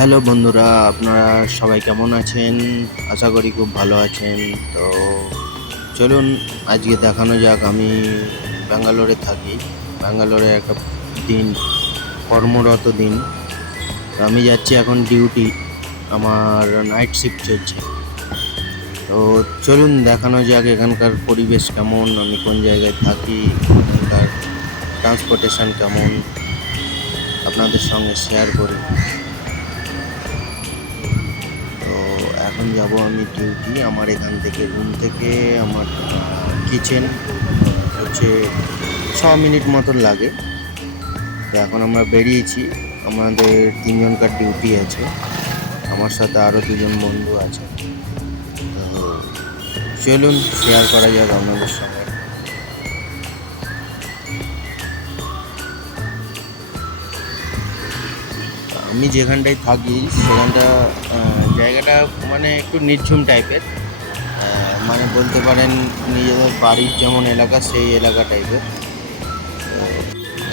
Hello বন্ধুরা, আপনারা সবাই কেমন আছেন? আশা করি খুব ভালো আছেন। তো চলুন আজকে দেখানো যাক। আমি ব্যাঙ্গালোরে থাকি। ব্যাঙ্গালোরে একটা দিন, কর্মরত দিন। তো আমি যাচ্ছি এখন ডিউটি। আমার নাইট শিফট চলছে। তো চলুন দেখানো যাক এখানকার পরিবেশ কেমন, আমি কোন জায়গায় থাকি, এখানকার ট্রান্সপোর্টেশন কেমন, আপনাদের সঙ্গে শেয়ার করি। তো এখন যাব আমি ডিউটি। আমার এখান থেকে রুম থেকে আমার কিচেন হচ্ছে 6 মিনিট মতন লাগে। তো এখন আমরা বেরিয়েছি। আমাদের 3জনকার ডিউটি আছে, আমার সাথে আরও 2জন বন্ধু আছে। তো চলুন শেয়ার করা যাক আপনাদের সঙ্গে। আমি যেখানটায় থাকি সেখানটা জায়গাটা মানে একটু নির্ঝুম টাইপের, মানে বলতে পারেন নিজেদের বাড়ির যেমন এলাকা সেই এলাকা টাইপের।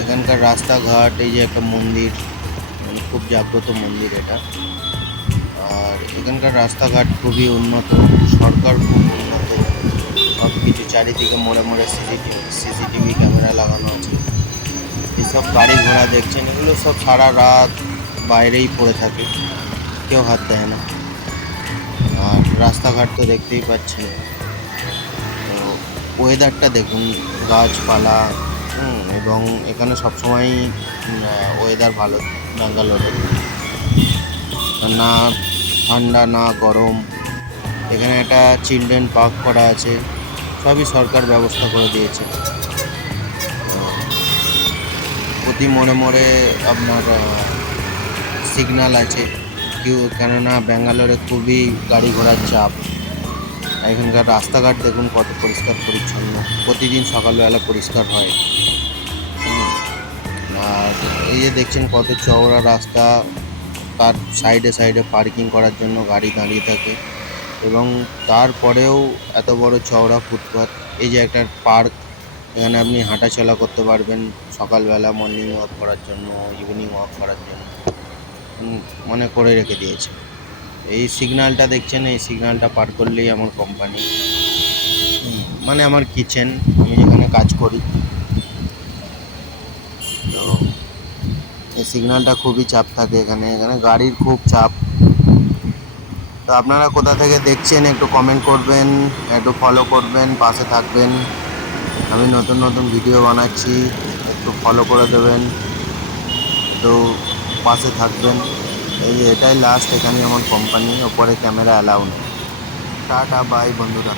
এখানকার রাস্তাঘাট, এই যে একটা মন্দির, মানে খুব জাগ্রত মন্দির এটা। আর এখানকার রাস্তাঘাট খুবই উন্নত, সরকার খুব উন্নত। সব কিছু চারিদিকে মোড়ে মোড়ে সিসিটিভি ক্যামেরা লাগানো আছে। যেসব গাড়ি ঘোড়া দেখছেন এগুলো সব সারা রাত বাইরেই পড়ে থাকে, কেউ হাত দেয় না। আর রাস্তাঘাট তো দেখতেই পাচ্ছেন। তো ওয়েদারটা দেখুন, গাছপালা, এবং এখানে সবসময়ই ওয়েদার ভালো ব্যাঙ্গালোরে। না ঠান্ডা না গরম। এখানে একটা চিলড্রেন পার্ক করা আছে, সবই সরকার ব্যবস্থা করে দিয়েছে। প্রতি মোড়ে মোড়ে আপনার সিগন্যাল আছে। কেননা ব্যাঙ্গালোরে খুবই গাড়ি ঘোড়ার চাপ। এখানকার রাস্তাঘাট দেখুন কত পরিষ্কার পরিচ্ছন্ন, প্রতিদিন সকালবেলা পরিষ্কার হয়। আর এই যে দেখছেন কত চওড়া রাস্তা, তার সাইডে সাইডে পার্কিং করার জন্য গাড়ি দাঁড়িয়ে থাকে। এবং তারপরেও এত বড় চওড়া ফুটপাথ। এই যে একটা পার্ক, এখানে আপনি হাঁটাচলা করতে পারবেন সকালবেলা মর্নিং ওয়াক করার জন্য, ইভিনিং ওয়াক করার জন্য মানে করে রেখে দিয়েছে। এই সিগন্যালটা দেখছেন, এই সিগন্যালটা পার করলেই আমার কোম্পানি, মানে আমার কিচেন, আমি যেখানে কাজ করি। তো এই সিগন্যালটা খুবই চাপ থাকে এখানে, এখানে গাড়ির খুব চাপ। তো আপনারা কোথা থেকে দেখছেন একটু কমেন্ট করবেন, একটু ফলো করবেন, পাশে থাকবেন। আমি নতুন নতুন ভিডিও বানাচ্ছি, একটু ফলো করে দেবেন, একটু পাশে থাকবেন। এই যে এটাই লাস্ট, এখানে আমার কোম্পানি, ওপরে ক্যামেরা অ্যালাউ নেই। টাটা বাই বন্ধুরা।